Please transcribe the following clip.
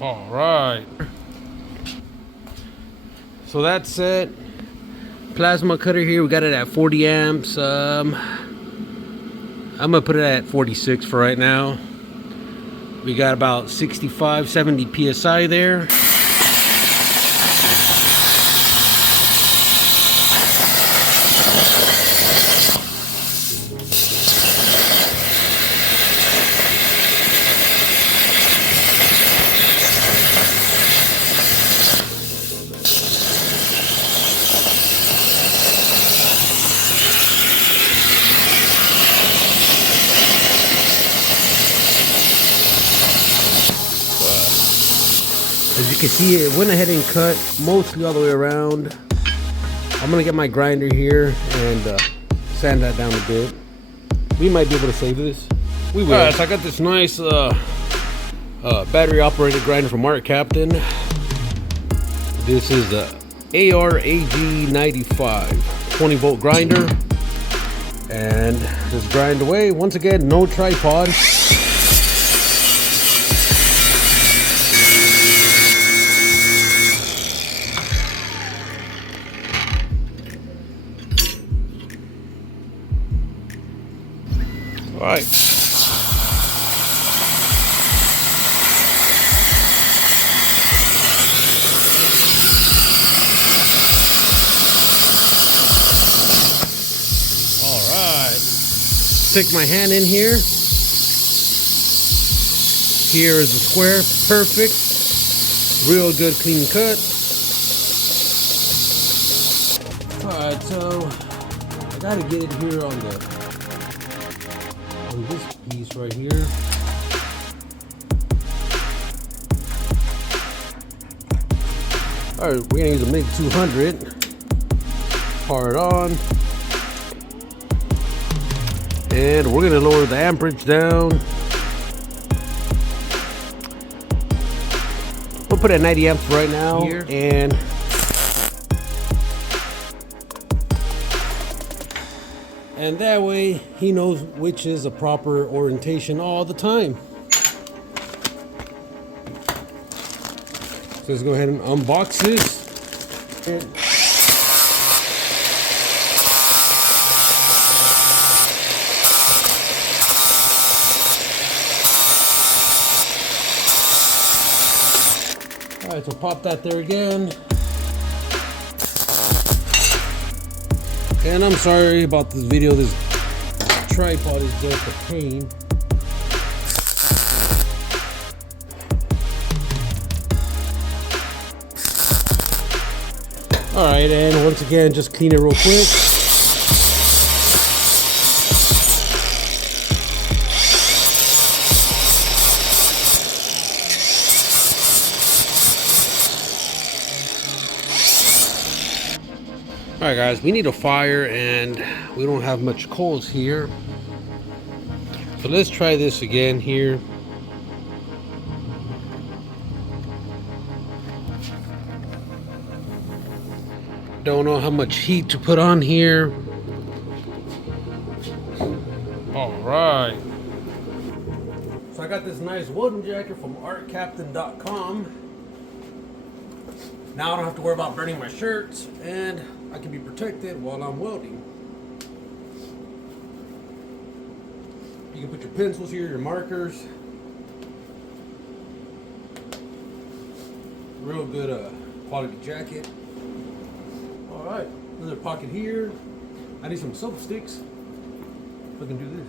All right. So that's it. Plasma cutter here. We got it at 40 amps. I'm gonna put it at 46 for right now. We got about 65, 70 psi there. As you can see, it went ahead and cut mostly all the way around. I'm gonna get my grinder here and sand that down a bit. We might be able to save this. We will. Alright, so I got this nice battery operated grinder from Arccaptain. This is a AR-AG95 20 volt grinder. And just grind away. Once again, no tripod. All right. All right. Stick my hand in here. Here is the square. Perfect. Real good clean cut. All right, so I gotta get it here on this piece right here. All right, we're gonna use a MIG200. Power it on, and we're gonna lower the amperage down. We'll put it at 90 amps right now here, and that way he knows which is a proper orientation all the time. So let's go ahead and unbox this. All right, so pop that there again. And I'm sorry about this video. This tripod is just a pain. All right, and once again, just clean it real quick. Alright guys, we need a fire and we don't have much coals here. So let's try this again here. Don't know how much heat to put on here. Alright. So I got this nice welding jacket from Arccaptain.com. Now I don't have to worry about burning my shirts, and I can be protected while I'm welding. You can put your pencils here, your markers. Real good quality jacket. All right, another pocket here. I need some soap sticks. I can do this.